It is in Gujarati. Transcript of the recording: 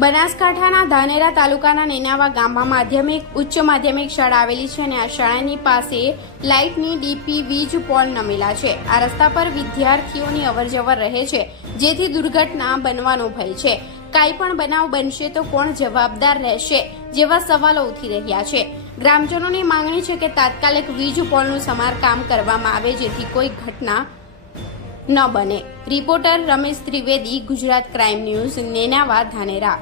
બનાસકાંઠાના ધાનેરા તાલુકાના નેનાવા ગામમાં માધ્યમિક ઉચ્ચ માધ્યમિક શાળા આવેલી છે અને આ શાળાની પાસે લાઇટની ડીપી વીજ પોલ નમેલા છે। આ રસ્તા પર વિદ્યાર્થીઓની અવરજવર રહે છે, જેથી દુર્ઘટના બનવાનો ભય છે। કાંઈ પણ બનાવ બનશે તો કોણ જવાબદાર રહેશે જેવા સવાલો ઉઠી રહ્યા છે। ગ્રામજનોની માંગણી છે કે તાત્કાલિક વીજ પોલનું સમારકામ કરવામાં આવે, જેથી કોઈ ઘટના ન બને। Reporter Ramesh Trivedi, Gujarat crime news, Nenava, Dhanera.